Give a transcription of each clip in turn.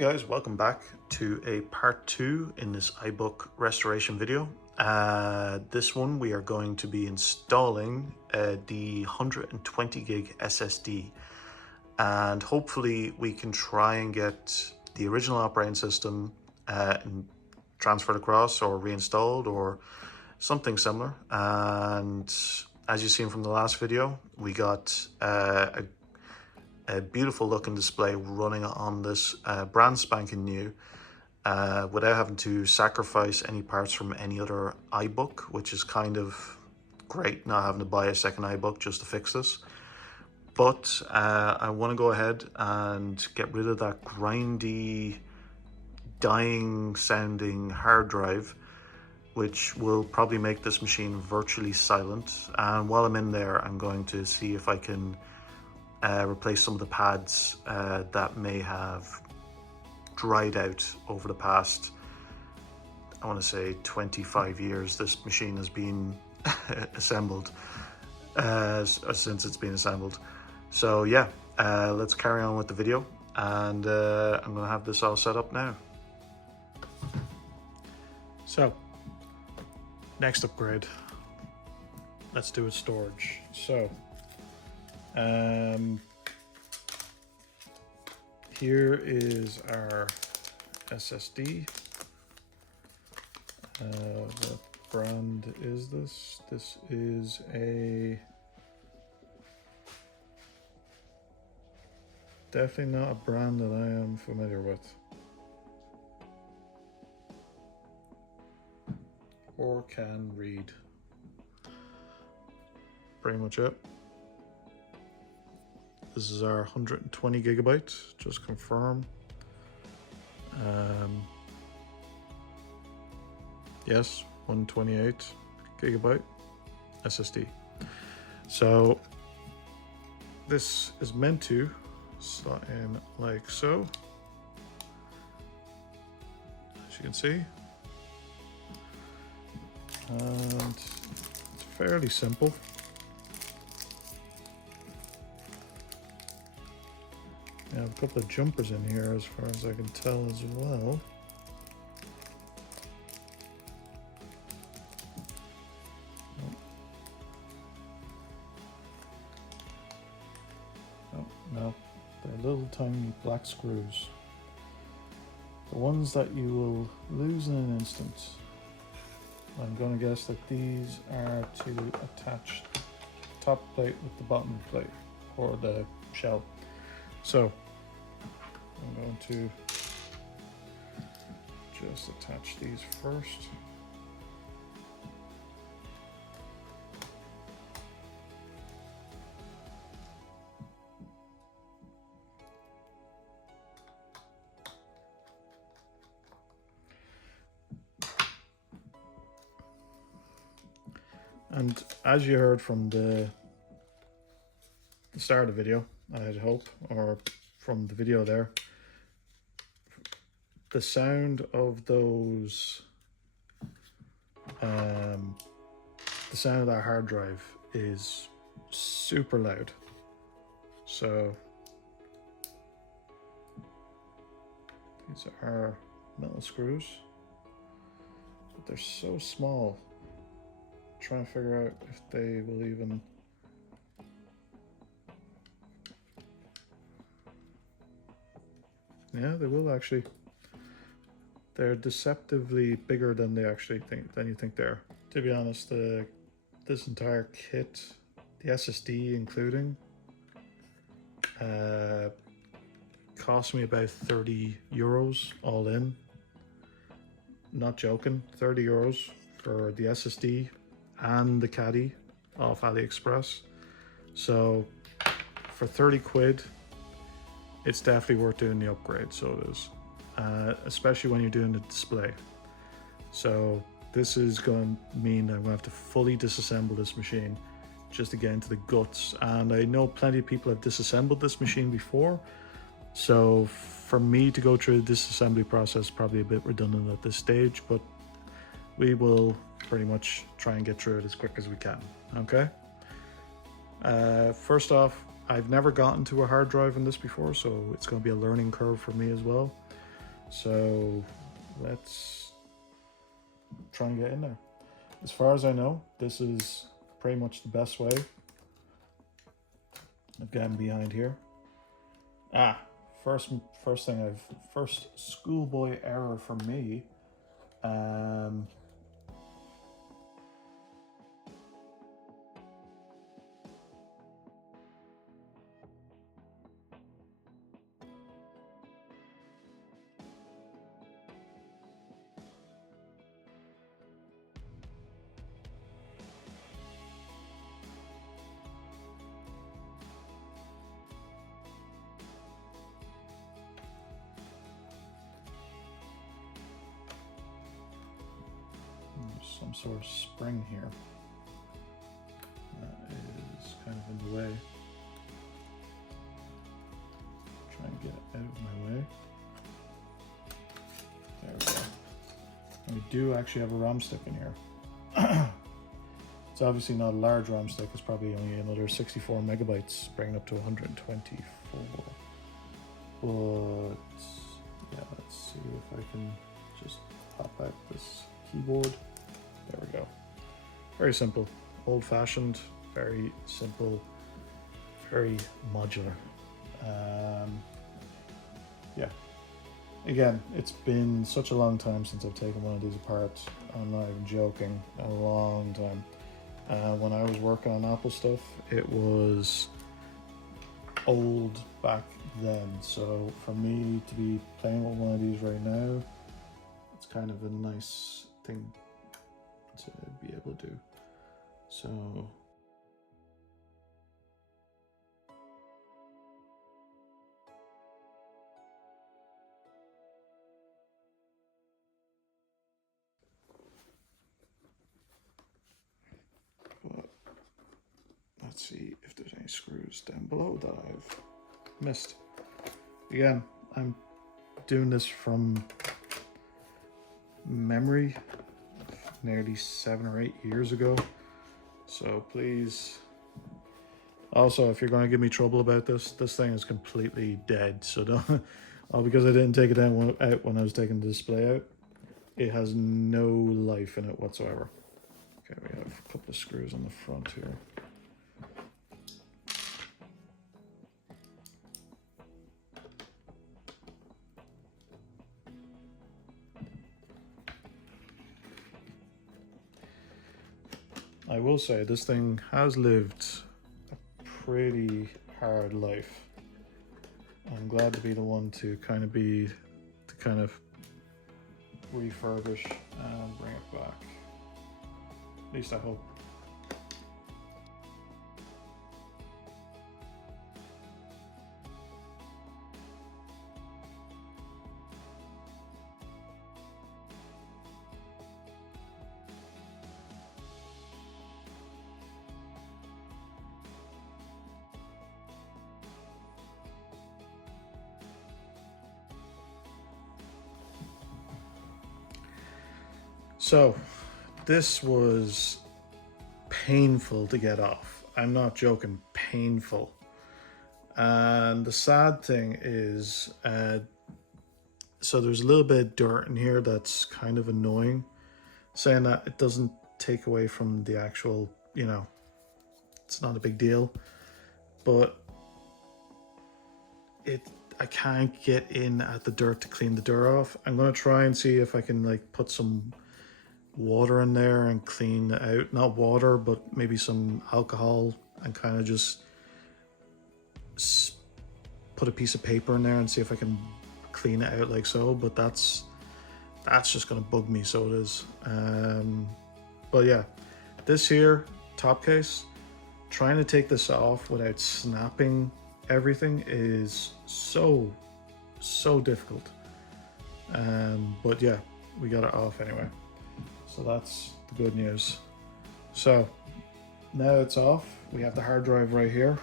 guys, welcome back to a part 2 in this iBook restoration video. This one we are going to be installing the 120 gig SSD, and hopefully we can try and get the original operating system transferred across or reinstalled or something similar. And as you've seen from the last video, we got a beautiful looking display running on this brand spanking new without having to sacrifice any parts from any other iBook, which is kind of great, not having to buy a second iBook just to fix this. But I want to go ahead and get rid of that grindy, dying sounding hard drive, which will probably make this machine virtually silent. And while I'm in there, I'm going to see if I can replace some of the pads that may have dried out over the past, I want to say 25 years this machine has been assembled, since it's been assembled. So yeah, let's carry on with the video, and I'm going to have this all set up now. So, next upgrade, let's do a storage. So, here is our SSD. What brand is this? This is definitely not a brand that I am familiar with, or can read. Pretty much it. This is our 120 gigabyte, just confirm. Yes, 128 gigabyte SSD. So this is meant to slot in like so, as you can see. And it's fairly simple. I have a couple of jumpers in here as far as I can tell as well. Oh, no, they're little tiny black screws. The ones that you will lose in an instant. I'm going to guess that these are to attach the top plate with the bottom plate, or the shell. So I'm going to just attach these first. And as you heard from the start of the video, I'd hope, or from the video there, the sound of those, the sound of that hard drive is super loud. So these are metal screws, but they're so small. I'm trying to figure out if they will even. Yeah, they will actually. They're deceptively bigger than they actually you think they are. To be honest, this entire kit, the SSD including, cost me about 30 euros all in. Not joking, 30 euros for the SSD and the caddy off AliExpress. So for 30 quid, it's definitely worth doing the upgrade, so it is. Especially when you're doing the display. So this is going to mean that I'm going to have to fully disassemble this machine just to get into the guts. And I know plenty of people have disassembled this machine before, so for me to go through the disassembly process is probably a bit redundant at this stage, but we will pretty much try and get through it as quick as we can. Okay. First off, I've never gotten to a hard drive in this before, so it's going to be a learning curve for me as well. So let's try and get in there. As far as I know, this is pretty much the best way of getting behind here. First schoolboy error for me. Some sort of spring here that is kind of in the way. Try and get it out of my way. There we go. And we do actually have a RAM stick in here. It's obviously not a large RAM stick, it's probably only another 64 megabytes, bringing up to 124. But yeah, let's see if I can just pop out this keyboard. There we go. Very simple, old-fashioned, very simple, very modular. Yeah. Again, it's been such a long time since I've taken one of these apart. I'm not even joking. A long time. When I was working on Apple stuff, it was old back then. So for me to be playing with one of these right now, it's kind of a nice thing to be able to do. So but let's see if there's any screws down below that I've missed. Again, I'm doing this from memory, nearly 7 or 8 years ago. So please, also, if you're going to give me trouble about this thing is completely dead. So don't, all because I didn't take it out when I was taking the display out. It has no life in it whatsoever. Okay, we have a couple of screws on the front here. I will say this thing has lived a pretty hard life. I'm glad to be the one to kind of refurbish and bring it back. At least I hope. So this was painful to get off. I'm not joking, painful. And the sad thing is, so there's a little bit of dirt in here that's kind of annoying. Saying that, it doesn't take away from the actual, you know, it's not a big deal. But I can't get in at the dirt to clean the dirt off. I'm gonna try and see if I can like put some water in there and clean it out. Not water, but maybe some alcohol, and kind of just put a piece of paper in there and see if I can clean it out like so. But that's just gonna bug me, so it is. But yeah, this here top case, trying to take this off without snapping everything is so difficult. But yeah, we got it off anyway. So that's the good news. So now it's off. We have the hard drive right here.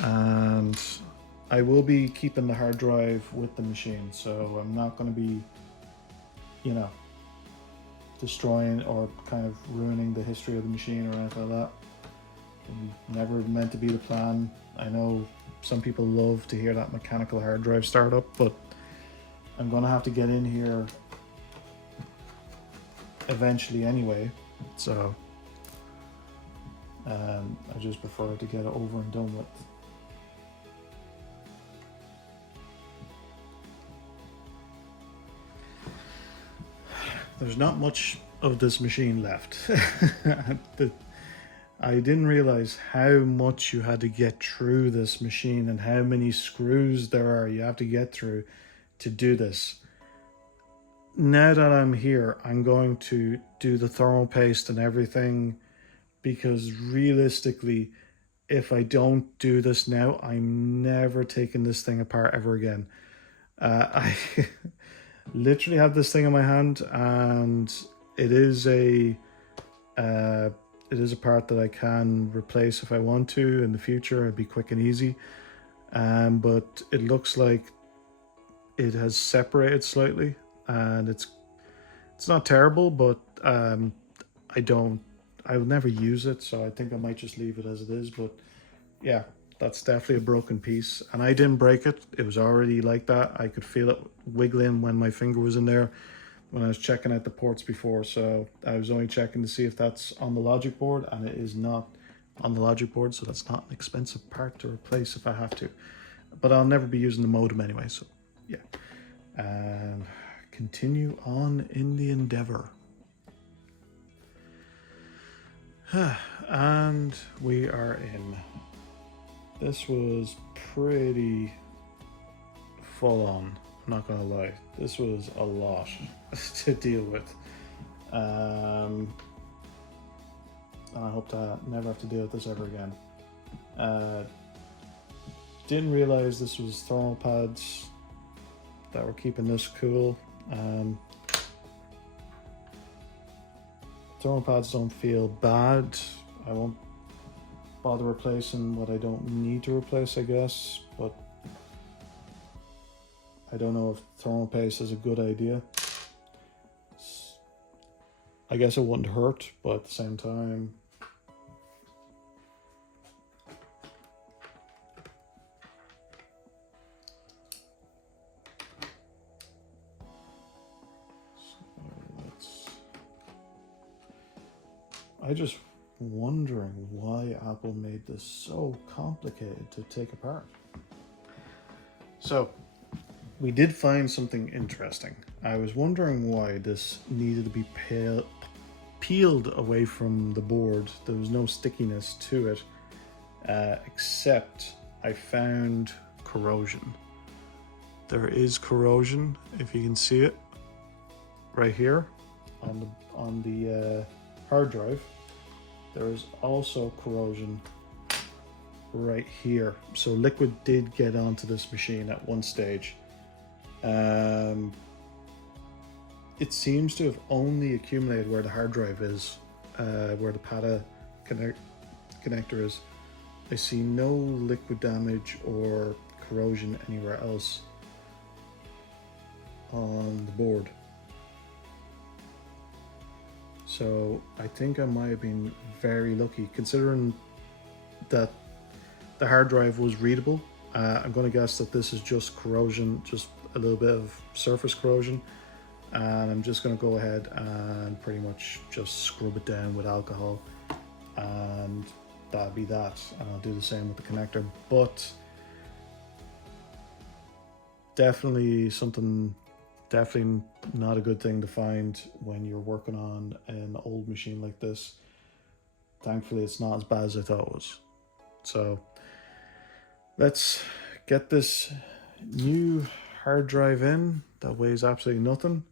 And I will be keeping the hard drive with the machine. So I'm not going to be, you know, destroying or kind of ruining the history of the machine or anything like that. Never meant to be the plan. I know some people love to hear that mechanical hard drive startup, but I'm gonna have to get in here eventually anyway, so I just prefer to get it over and done with. There's not much of this machine left. I didn't realize how much you had to get through this machine and how many screws there are you have to get through to do this. Now that I'm here, I'm going to do the thermal paste and everything, because realistically, if I don't do this now, I'm never taking this thing apart ever again. I literally have this thing in my hand, and it is a part that I can replace if I want to in the future. It'd be quick and easy, but it looks like it has separated slightly, and it's not terrible, but I would never use it, so I think I might just leave it as it is. But yeah, that's definitely a broken piece, and I didn't break it. It was already like that. I could feel it wiggling when my finger was in there when I was checking out the ports before, so I was only checking to see if that's on the logic board, and it is not on the logic board, so that's not an expensive part to replace if I have to. But I'll never be using the modem anyway, so yeah. Continue on in the endeavor. And we are in. This was pretty full on, I'm not gonna lie. This was a lot to deal with. And I hope to never have to deal with this ever again. Didn't realize this was thermal pads that were keeping this cool. Thermal pads don't feel bad. I won't bother replacing what I don't need to replace, I guess, but I don't know if thermal paste is a good idea. I guess it wouldn't hurt, but at the same time, I just wondering why Apple made this so complicated to take apart. So we did find something interesting. I was wondering why this needed to be peeled away from the board. There was no stickiness to it, except I found corrosion. There is corrosion, if you can see it, right here on the hard drive. There is also corrosion right here. So liquid did get onto this machine at one stage. It seems to have only accumulated where the hard drive is, where the PATA connector is. I see no liquid damage or corrosion anywhere else on the board. So I think I might have been very lucky, considering that the hard drive was readable. I'm going to guess that this is just corrosion, just a little bit of surface corrosion. And I'm just going to go ahead and pretty much just scrub it down with alcohol, and that'll be that. And I'll do the same with the connector. But definitely not a good thing to find when you're working on an old machine like this. Thankfully, it's not as bad as I thought it was. So let's get this new hard drive in that weighs absolutely nothing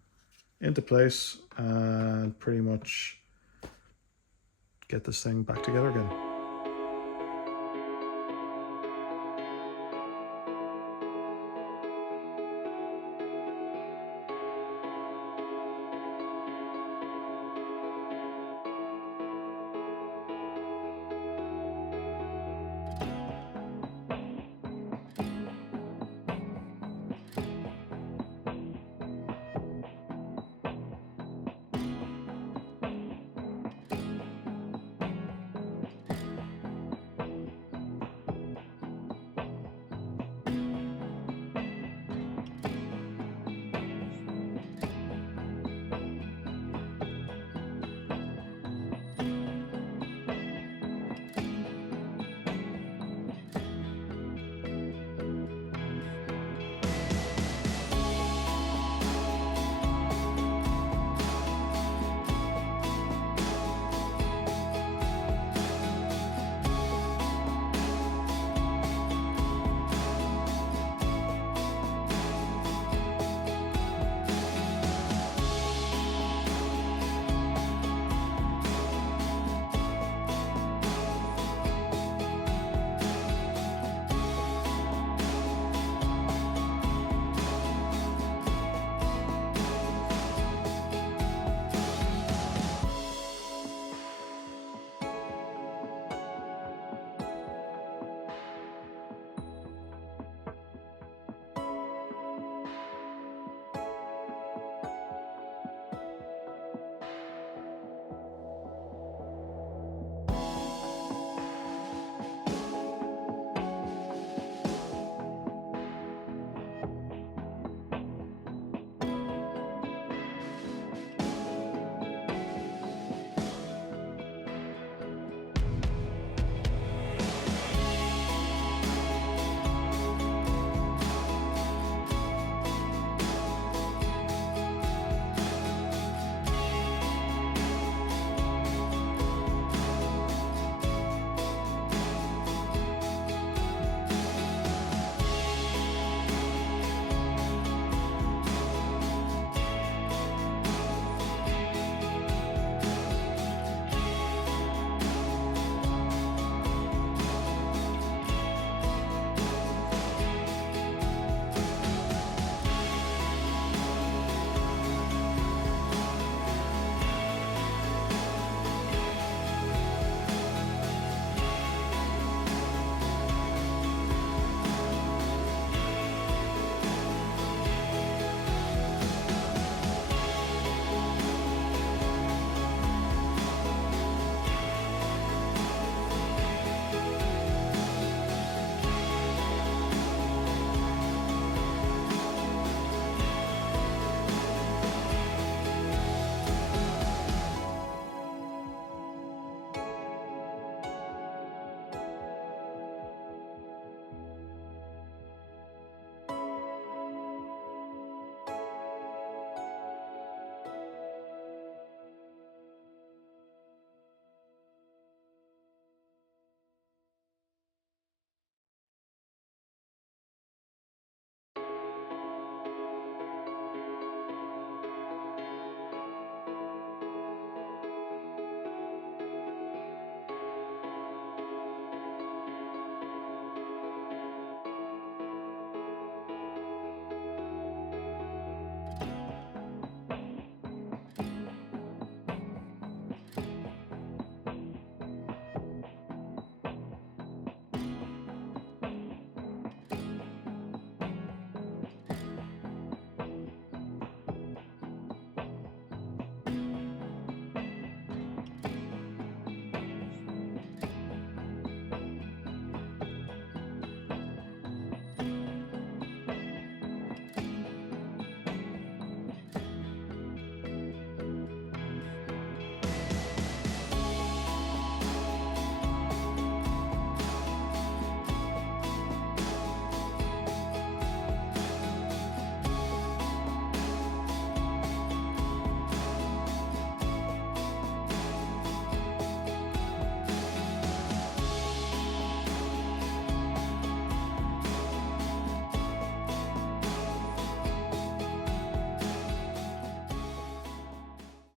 into place and pretty much get this thing back together again.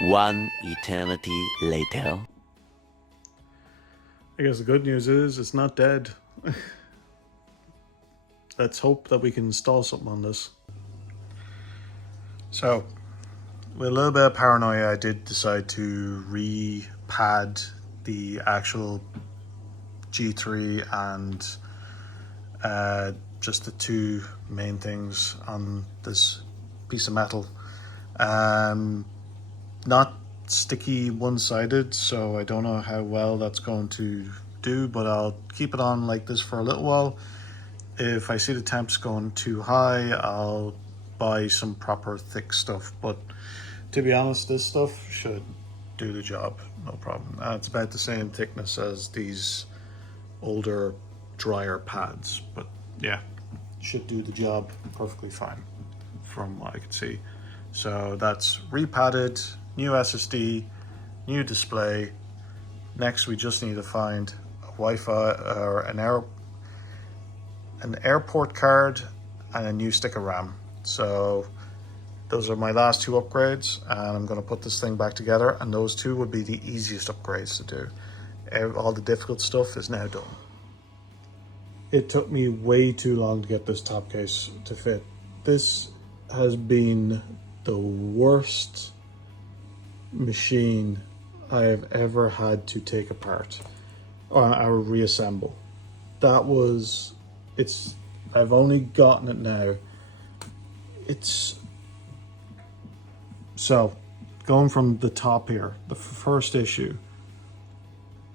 One eternity later. I guess the good news is it's not dead. Let's hope that we can install something on this. So, with a little bit of paranoia, I did decide to re-pad the actual G3 and just the two main things on this piece of metal. Not sticky one-sided, so I don't know how well that's going to do, but I'll keep it on like this for a little while. If I see the temps going too high, I'll buy some proper thick stuff, but to be honest, this stuff should do the job, no problem. It's about the same thickness as these older, drier pads, but yeah, should do the job perfectly fine from what I can see. So that's repadded, new SSD, new display. Next, we just need to find a Wi-Fi or an airport card and a new stick of RAM. So those are my last two upgrades, and I'm going to put this thing back together, and those two would be the easiest upgrades to do. All the difficult stuff is now done. It took me way too long to get this top case to fit. This has been the worst machine I have ever had to take apart or reassemble. I've only gotten it now. So going from the top here, the first issue,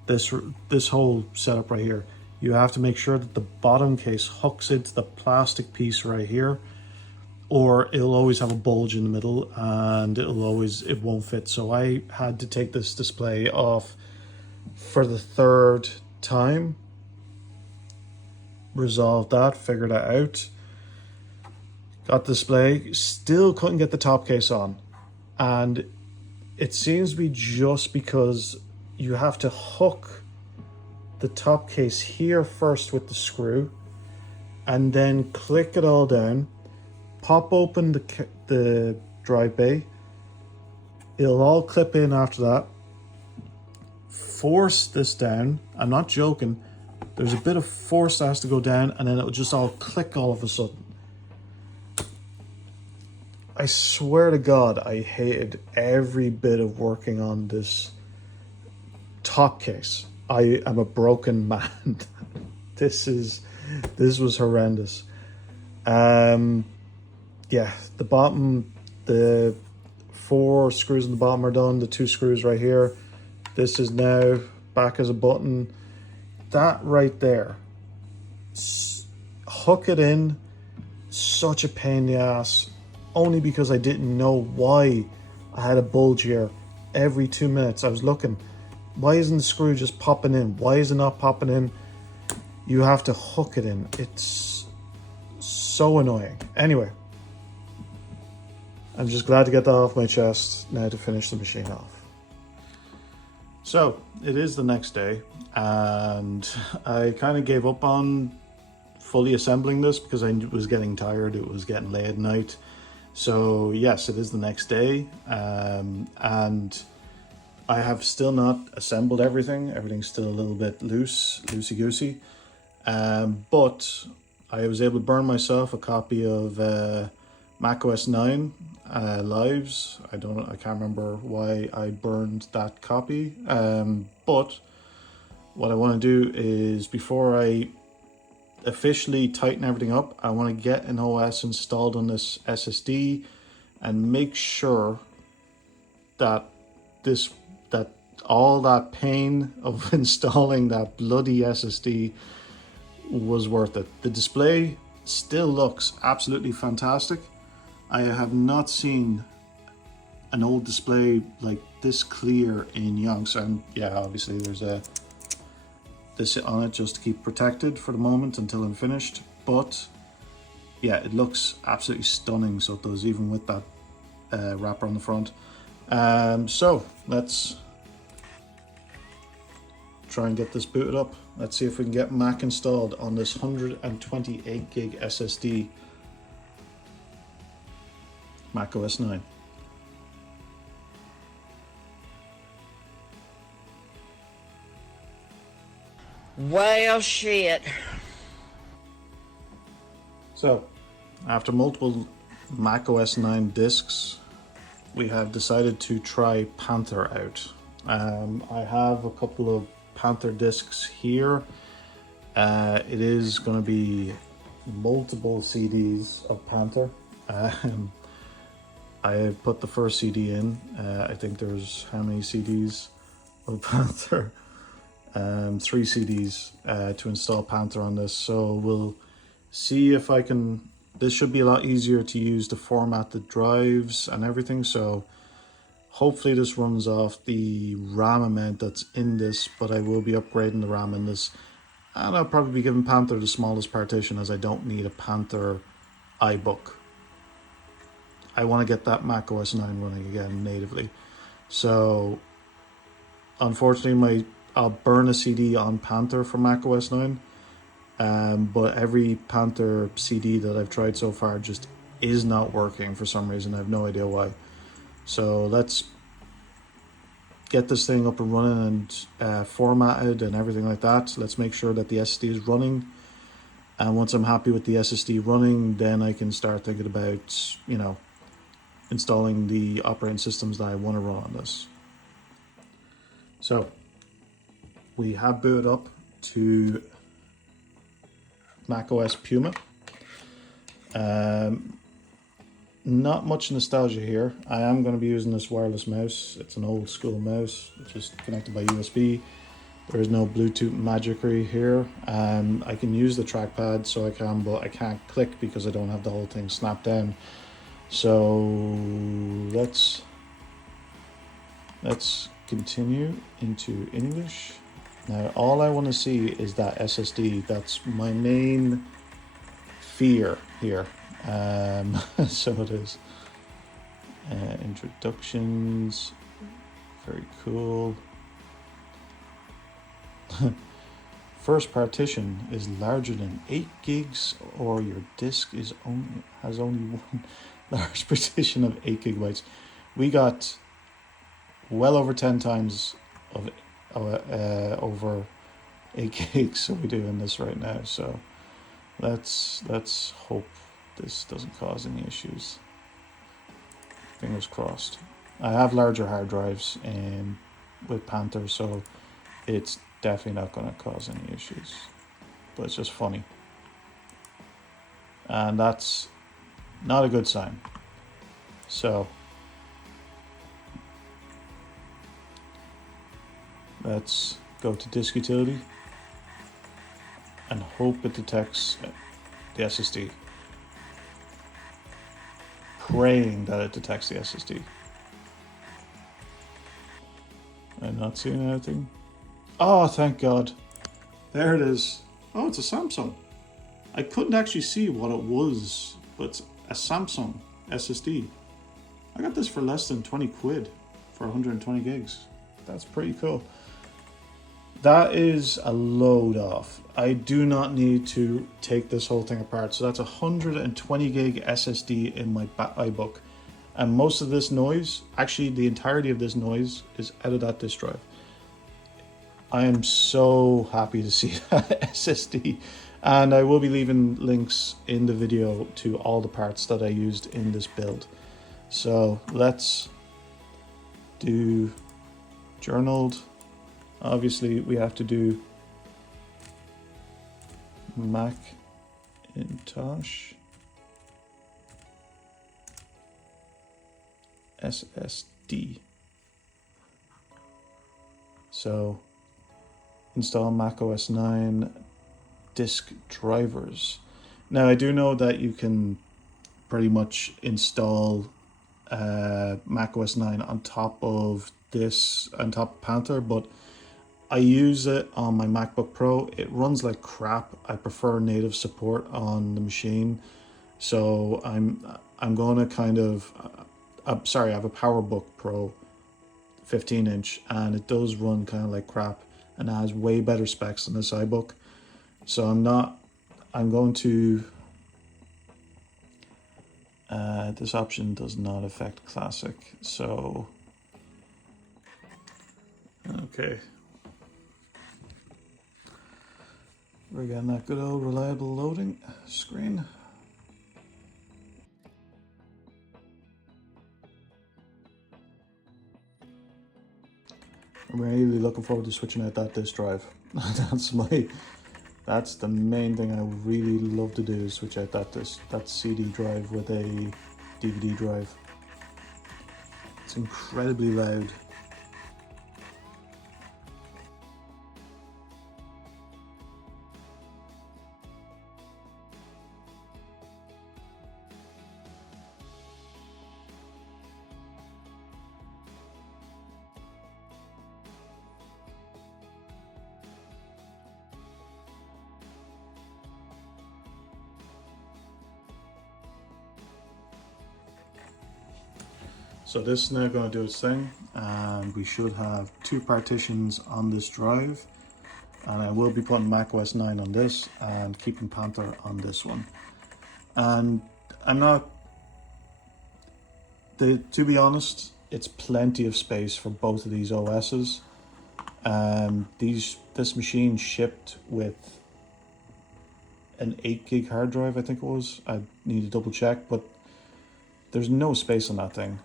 this whole setup right here, you have to make sure that the bottom case hooks into the plastic piece right here, or it'll always have a bulge in the middle and it won't fit. So I had to take this display off for the third time, resolved that, figured it out, got the display, still couldn't get the top case on. And it seems to be just because you have to hook the top case here first with the screw and then click it all down, pop open the drive bay, it'll all clip in after that, force this down. I'm not joking, there's a bit of force that has to go down, and then it'll just all click all of a sudden. I swear to God, I hated every bit of working on this top case. I am a broken man. This was horrendous. Yeah, the bottom, the 4 screws in the bottom are done, the 2 screws right here. This is now back as a button. That right there, hook it in, such a pain in the ass, only because I didn't know why I had a bulge here. Every 2 minutes I was looking, why isn't the screw just popping in? Why is it not popping in? You have to hook it in. It's so annoying. Anyway, I'm just glad to get that off my chest now to finish the machine off. So it is the next day, and I kind of gave up on fully assembling this because I was getting tired. It was getting late at night. So yes, it is the next day, and I have still not assembled everything. Everything's still a little bit loosey-goosey. But I was able to burn myself a copy of macOS 9 Lives. I can't remember why I burned that copy. But what I want to do is, before I officially tighten everything up, I want to get an OS installed on this SSD and make sure that all that pain of installing that bloody SSD was worth it. The display still looks absolutely fantastic. I have not seen an old display like this clear in Youngs, and yeah, obviously there's this on it just to keep protected for the moment until I'm finished, but yeah, it looks absolutely stunning. So it does, even with that wrapper on the front. So let's try and get this booted up. Let's see if we can get Mac installed on this 128 gig SSD macOS 9. Well, shit. So, after multiple Mac OS 9 discs, we have decided to try Panther out. I have a couple of Panther discs here. It is going to be multiple CDs of Panther. I have put the first CD in. I think there's how many CDs of Panther? 3 CDs to install Panther on this. So we'll see if I can. This should be a lot easier to use to format the drives and everything. So hopefully this runs off the RAM amount that's in this, but I will be upgrading the RAM in this. And I'll probably be giving Panther the smallest partition, as I don't need a Panther iBook. I want to get that Mac OS 9 running again natively. So unfortunately, I'll burn a CD on Panther for Mac OS 9. But every Panther CD that I've tried so far just is not working for some reason. I have no idea why. So let's get this thing up and running and formatted and everything like that. So let's make sure that the SSD is running. And once I'm happy with the SSD running, then I can start thinking about, installing the operating systems that I want to run on this. So we have booted up to macOS Puma. Not much nostalgia here. I am going to be using this wireless mouse. It's an old school mouse, which is connected by USB. There is no Bluetooth magicry here. I can use the trackpad, so I can, but I can't click because I don't have the whole thing snapped down. So let's continue into English. Now all I want to see is that SSD. That's my main fear here. So it is. Introductions. Very cool. First partition is larger than 8 gigs, or your disk has only one large partition of 8 gigabytes. We got well over 10 times of over 8 gigs, so we're doing this right now. So let's hope this doesn't cause any issues. Fingers crossed. I have larger hard drives with Panther, so it's definitely not going to cause any issues. But it's just funny. And that's not a good sign. So let's go to disk utility and hope it detects the SSD. Praying that it detects the SSD. I'm not seeing anything. Oh, thank God. There it is. Oh, it's a Samsung. I couldn't actually see what it was, but it's a Samsung SSD. I got this for less than 20 quid for 120 gigs. That's pretty cool. That is a load off. I do not need to take this whole thing apart. So that's 120 gig SSD in my iBook. And most of this noise, actually the entirety of this noise, is out of that disk drive. I am so happy to see that SSD. And I will be leaving links in the video to all the parts that I used in this build. So let's do journaled. Obviously, we have to do Macintosh SSD. So install Mac OS 9 disk drivers. Now I do know that you can pretty much install Mac OS 9 on top of Panther, but I use it on my MacBook Pro. It runs like crap. I prefer native support on the machine. So I'm going to kind of, sorry, I have a PowerBook Pro 15-inch, and it does run kind of like crap, and it has way better specs than this iBook. So I'm going to, this option does not affect Classic. So, okay. We're getting that good old reliable loading screen. I'm really looking forward to switching out that disk drive. That's the main thing I really love to do, is switch out that CD drive with a DVD drive. It's incredibly loud. So this is now going to do its thing, and we should have 2 partitions on this drive, and I will be putting macOS 9 on this and keeping Panther on this one. And I'm not, to be honest, it's plenty of space for both of these OSs. This machine shipped with an 8 gig hard drive, I think it was. I need to double check, but there's no space on that thing.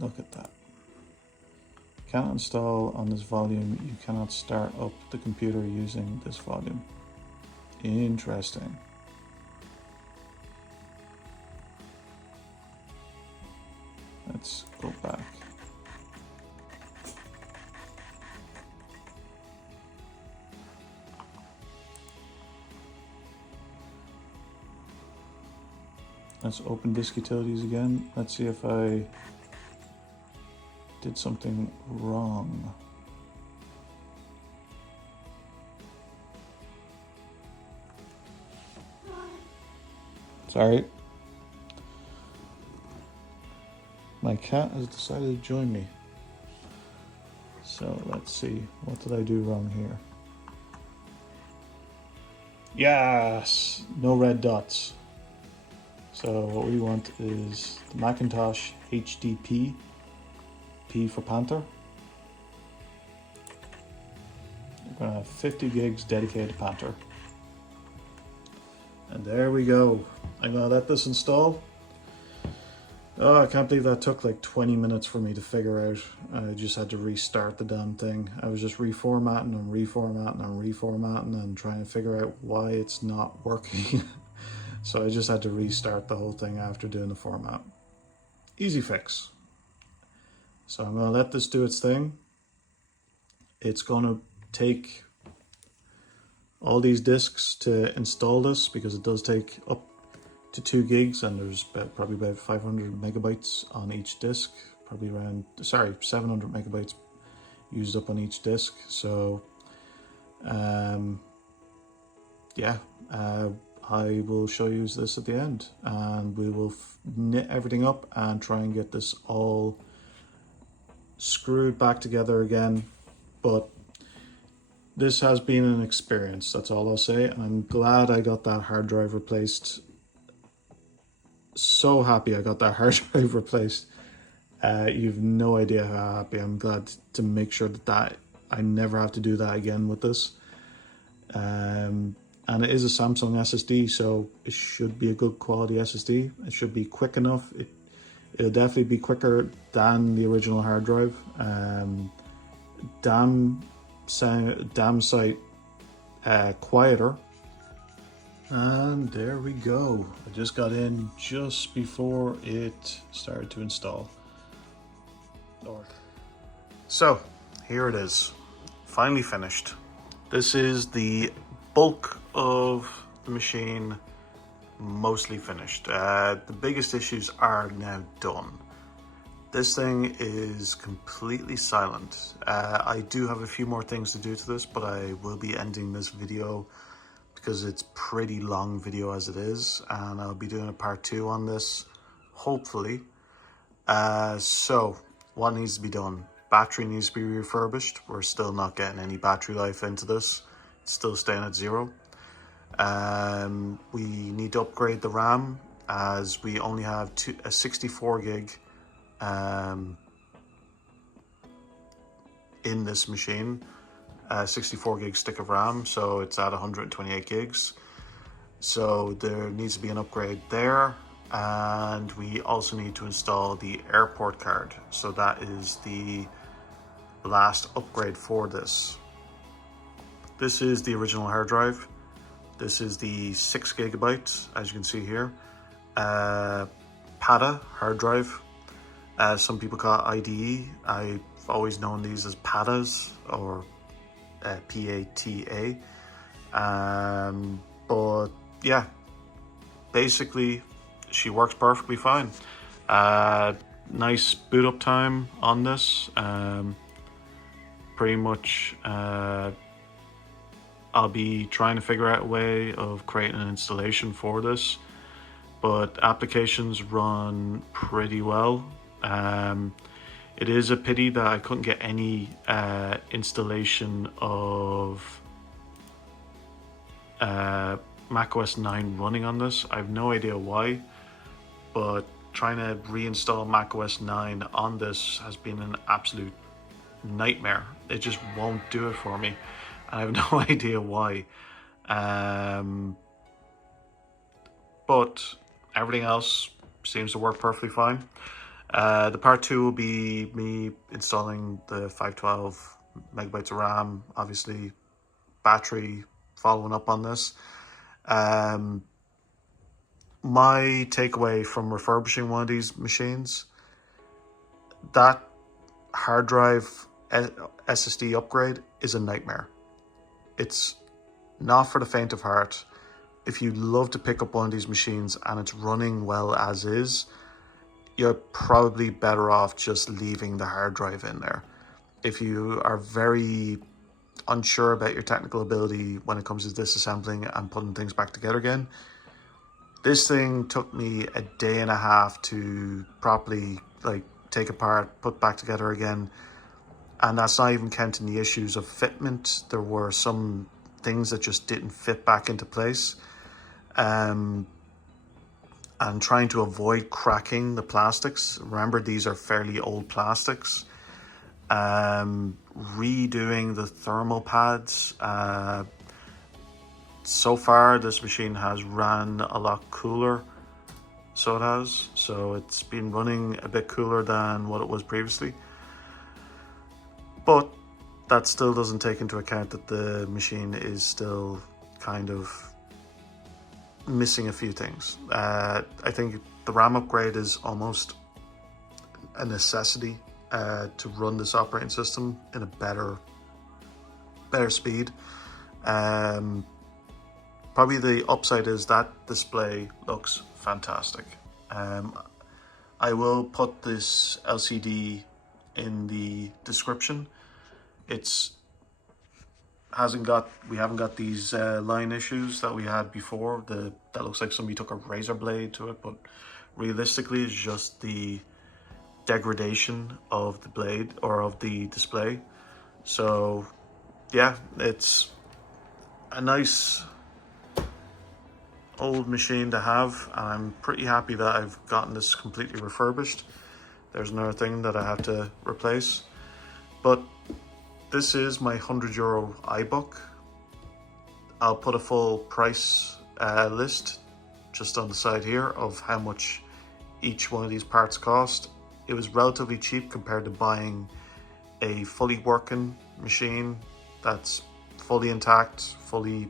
Look at that. Cannot install on this volume. You cannot start up the computer using this volume. Interesting. Let's go back. Let's open disk utilities again. Let's see if I did something wrong. Sorry. My cat has decided to join me. So let's see. What did I do wrong here? Yes! No red dots. So what we want is the Macintosh HDP, P for Panther. We're going to have 50 gigs dedicated to Panther. And there we go. I'm going to let this install. Oh, I can't believe that took like 20 minutes for me to figure out. I just had to restart the damn thing. I was just reformatting and reformatting and reformatting and trying to figure out why it's not working. So I just had to restart the whole thing after doing the format. Easy fix. So I'm going to let this do its thing. It's going to take all these disks to install this, because it does take up to 2 gigs, and there's probably about 500 megabytes on each disk. Probably around, 700 megabytes used up on each disk. So I will show you this at the end, and we will knit everything up and try and get this all screwed back together again. But this has been an experience, that's all I'll say, and I'm glad I got that hard drive replaced. So happy I got that hard drive replaced. You've no idea how happy. I'm glad to make sure that I never have to do that again with this. And it is a Samsung SSD, so it should be a good quality SSD. It should be quick enough. It'll definitely be quicker than the original hard drive. Damn sight quieter. And there we go. I just got in just before it started to install. Lord. So here it is, finally finished. This is the bulk of the machine, mostly finished. The biggest issues are now done. This thing is completely silent. I do have a few more things to do to this, but I will be ending this video because it's pretty long video as it is, and I'll be doing a part 2 on this, hopefully. So what needs to be done? Battery needs to be refurbished. We're still not getting any battery life into this. It's still staying at 0. We need to upgrade the RAM, as we only have a 64 gig in this machine. 64 gig stick of RAM, so it's at 128 gigs. So there needs to be an upgrade there, and we also need to install the airport card. So that is the last upgrade for this. This is the original hard drive. This is the 6 gigabytes, as you can see here. PATA hard drive. Some people call it IDE. I've always known these as PATAs, or PATA. But yeah, basically she works perfectly fine. Nice boot up time on this. Pretty much I'll be trying to figure out a way of creating an installation for this, but applications run pretty well. It is a pity that I couldn't get any installation of macOS 9 running on this. I have no idea why, but trying to reinstall macOS 9 on this has been an absolute nightmare. It just won't do it for me. I have no idea why. But everything else seems to work perfectly fine. The part 2 will be me installing the 512 megabytes of RAM, obviously battery, following up on this. My takeaway from refurbishing one of these machines, that hard drive SSD upgrade is a nightmare. It's not for the faint of heart. If you love to pick up one of these machines and it's running well as is, you're probably better off just leaving the hard drive in there. If you are very unsure about your technical ability when it comes to disassembling and putting things back together again, this thing took me a day and a half to properly take apart, put back together again. And that's not even counting the issues of fitment. There were some things that just didn't fit back into place. And trying to avoid cracking the plastics. Remember, these are fairly old plastics. Redoing the thermal pads. So far, this machine has ran a lot cooler. So it has. So it's been running a bit cooler than what it was previously. But that still doesn't take into account that the machine is still kind of missing a few things. I think the RAM upgrade is almost a necessity to run this operating system in a better speed. Probably the upside is that display looks fantastic. I will put this LCD in the description. We haven't got these line issues that we had before. That looks like somebody took a razor blade to it, but realistically it's just the degradation of the blade or of the display. So yeah, it's a nice old machine to have, and I'm pretty happy that I've gotten this completely refurbished. There's another thing that I have to replace, but this is my €100 iBook. I'll put a full price list just on the side here of how much each one of these parts cost. It was relatively cheap compared to buying a fully working machine that's fully intact, fully,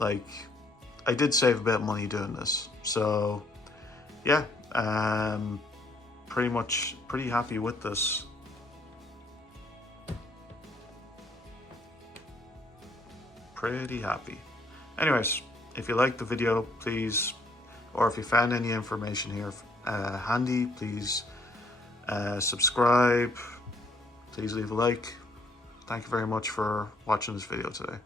I did save a bit of money doing this. So yeah, pretty happy with this. Pretty happy. Anyways, if you liked the video, please, or if you found any information here handy, please subscribe, please leave a like. Thank you very much for watching this video today.